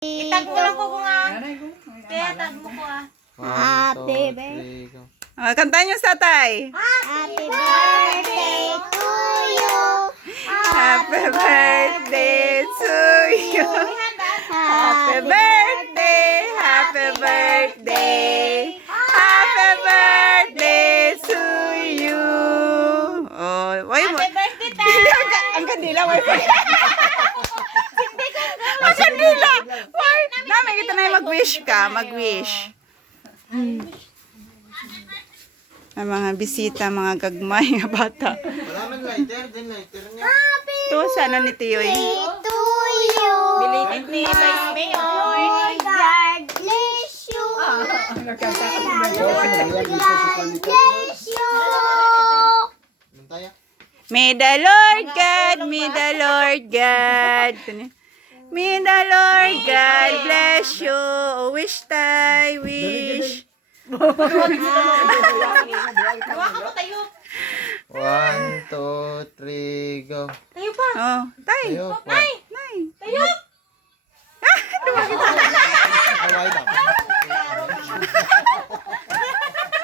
Itag mo lang ko nga. Kaya tag mo ko ah. Happy birthday. Kantahan niyo sa tatay. Happy birthday to you. Happy birthday to you. Happy birthday. Happy birthday. Happy birthday to you. Oh, why mo? Happy birthday tayo. Ang kandila, why mo? Ang kandila. Why? Namin kita na mag-wish ka. Mag-wish. Ang mga bisita, mga gagmay, nga bata. Wala man lighter, din lighter niya. Ito, sana ni Tiyoy. To you. Belated ni Vice Mayor. God bless you. God bless you. Mantaya. May the Lord God, may the Lord God. May the Lord God bless you. Wish tayo, wish. Gawa ka po tayo. 1, 2, 3, go. Tayo pa. Oh, tayo. Tayo, 4.